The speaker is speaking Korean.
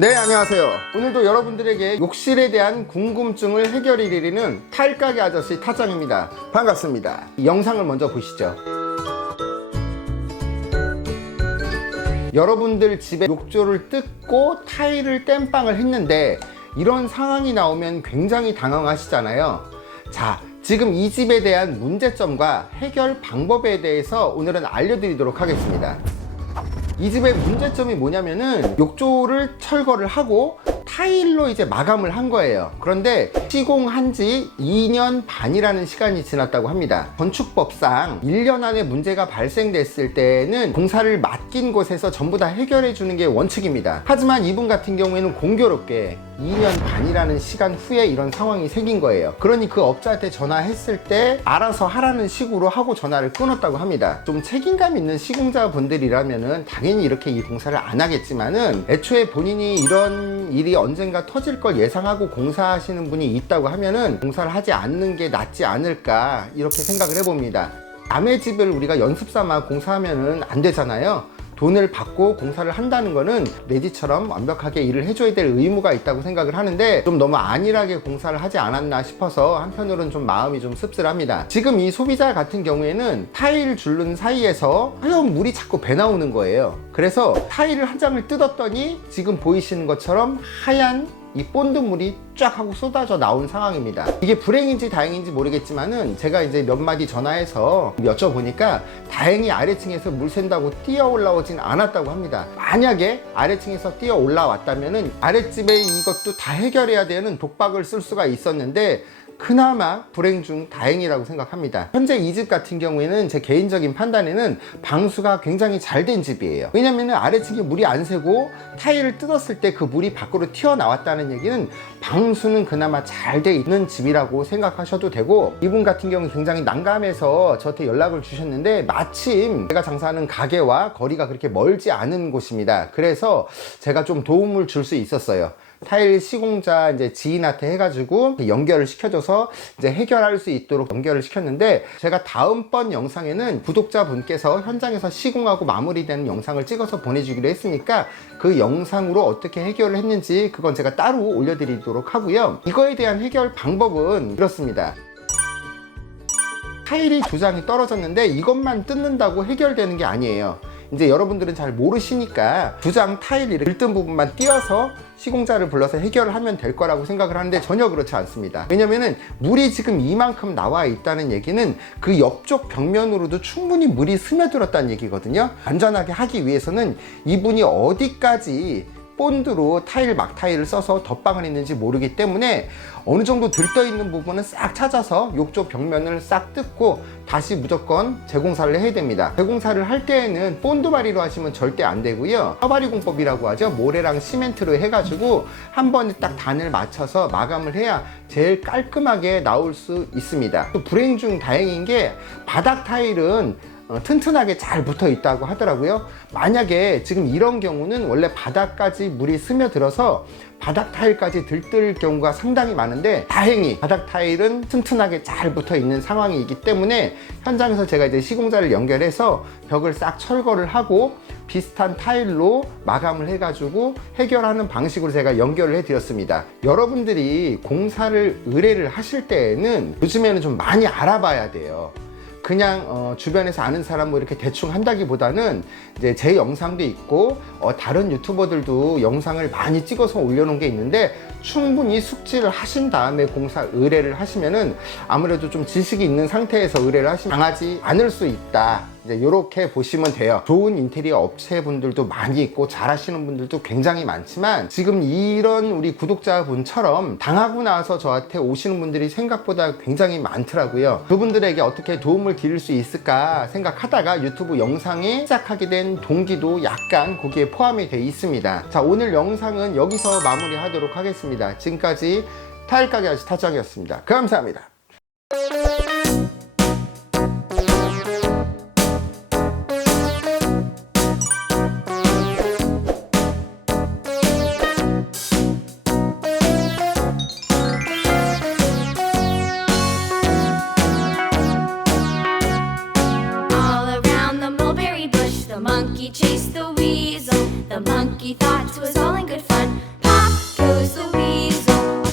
네, 안녕하세요. 오늘도 여러분들에게 욕실에 대한 궁금증을 해결해 드리는 타일가게 아저씨 타짱입니다. 반갑습니다. 이 영상을 먼저 보시죠. 여러분들 집에 욕조를 뜯고 타일을 땜빵을 했는데 이런 상황이 나오면 굉장히 당황하시잖아요. 자, 지금 이 집에 대한 문제점과 해결 방법에 대해서 오늘은 알려드리도록 하겠습니다. 이 집의 문제점이 뭐냐면은 욕조를 철거를 하고 타일로 이제 마감을 한 거예요. 그런데 시공한 지 2년 반이라는 시간이 지났다고 합니다. 건축법상 1년 안에 문제가 발생됐을 때는 공사를 맡긴 곳에서 전부 다 해결해 주는 게 원칙입니다. 하지만 이분 같은 경우에는 공교롭게 2년 반이라는 시간 후에 이런 상황이 생긴 거예요. 그러니 그 업자한테 전화했을 때 알아서 하라는 식으로 하고 전화를 끊었다고 합니다. 좀 책임감 있는 시공자분들이라면은 당연히 이렇게 이 공사를 안 하겠지만은 애초에 본인이 이런 일이 언젠가 터질 걸 예상하고 공사하시는 분이 있다고 하면은 공사를 하지 않는 게 낫지 않을까 이렇게 생각을 해봅니다. 남의 집을 우리가 연습 삼아 공사하면은 안 되잖아요. 돈을 받고 공사를 한다는 거는 내 집처럼 완벽하게 일을 해줘야 될 의무가 있다고 생각을 하는데 좀 너무 안일하게 공사를 하지 않았나 싶어서 한편으로는 좀 마음이 좀 씁쓸합니다. 지금 이 소비자 같은 경우에는 타일 줄눈 사이에서 하얀 물이 자꾸 배 나오는 거예요. 그래서 타일을 한 장을 뜯었더니 지금 보이시는 것처럼 하얀 이 본드물이 쫙 하고 쏟아져 나온 상황입니다. 이게 불행인지 다행인지 모르겠지만은 제가 이제 몇 마디 전화해서 여쭤보니까 다행히 아래층에서 물 샌다고 뛰어 올라오진 않았다고 합니다. 만약에 아래층에서 뛰어 올라왔다면은 아랫집에 이것도 다 해결해야 되는 독박을 쓸 수가 있었는데 그나마 불행 중 다행이라고 생각합니다. 현재 이 집 같은 경우에는 제 개인적인 판단에는 방수가 굉장히 잘 된 집이에요. 왜냐면 아래층에 물이 안 새고 타일을 뜯었을 때 그 물이 밖으로 튀어나왔다는 얘기는 방수는 그나마 잘 돼 있는 집이라고 생각하셔도 되고, 이분 같은 경우는 굉장히 난감해서 저한테 연락을 주셨는데 마침 제가 장사하는 가게와 거리가 그렇게 멀지 않은 곳입니다. 그래서 제가 좀 도움을 줄 수 있었어요. 타일 시공자 이제 지인한테 해가지고 연결을 시켜줘서 이제 해결할 수 있도록 연결을 시켰는데, 제가 다음번 영상에는 구독자분께서 현장에서 시공하고 마무리되는 영상을 찍어서 보내주기로 했으니까 그 영상으로 어떻게 해결을 했는지 그건 제가 따로 올려드리도록 하고요. 이거에 대한 해결 방법은 이렇습니다. 타일이 2장이 떨어졌는데 이것만 뜯는다고 해결되는 게 아니에요. 이제 여러분들은 잘 모르시니까 2장 타일 들뜬 부분만 띄어서 시공자를 불러서 해결을 하면 될 거라고 생각을 하는데 전혀 그렇지 않습니다. 왜냐면은 물이 지금 이만큼 나와 있다는 얘기는 그 옆쪽 벽면으로도 충분히 물이 스며들었다는 얘기거든요. 안전하게 하기 위해서는 이분이 어디까지 본드로 막 타일을 써서 덧방을 했는지 모르기 때문에 어느 정도 들떠 있는 부분은 싹 찾아서 욕조 벽면을 싹 뜯고 다시 무조건 재공사를 해야 됩니다. 재공사를 할 때에는 본드바리로 하시면 절대 안 되고요. 화바리 공법이라고 하죠. 모래랑 시멘트로 해가지고 한 번에 딱 단을 맞춰서 마감을 해야 제일 깔끔하게 나올 수 있습니다. 또 불행 중 다행인 게 바닥 타일은 튼튼하게 잘 붙어 있다고 하더라고요. 만약에 지금 이런 경우는 원래 바닥까지 물이 스며들어서 바닥 타일까지 들뜰 경우가 상당히 많은데, 다행히 바닥 타일은 튼튼하게 잘 붙어 있는 상황이기 때문에 현장에서 제가 이제 시공자를 연결해서 벽을 싹 철거를 하고 비슷한 타일로 마감을 해가지고 해결하는 방식으로 제가 연결을 해드렸습니다. 여러분들이 공사를 의뢰를 하실 때에는 요즘에는 좀 많이 알아봐야 돼요. 그냥 주변에서 아는 사람 뭐 이렇게 대충 한다기보다는 이제 제 영상도 있고 다른 유튜버들도 영상을 많이 찍어서 올려놓은 게 있는데, 충분히 숙지를 하신 다음에 공사 의뢰를 하시면은 아무래도 좀 지식이 있는 상태에서 의뢰를 하시면 당하지 않을 수 있다. 이제 이렇게 보시면 돼요. 좋은 인테리어 업체분들도 많이 있고 잘하시는 분들도 굉장히 많지만, 지금 이런 우리 구독자분처럼 당하고 나서 저한테 오시는 분들이 생각보다 굉장히 많더라고요. 그분들에게 어떻게 도움을 드릴 수 있을까 생각하다가 유튜브 영상에 시작하게 된 동기도 약간 거기에 포함이 되어 있습니다. 자, 오늘 영상은 여기서 마무리하도록 하겠습니다. 지금까지 타일가게 아저씨 타짱이었습니다. 감사합니다.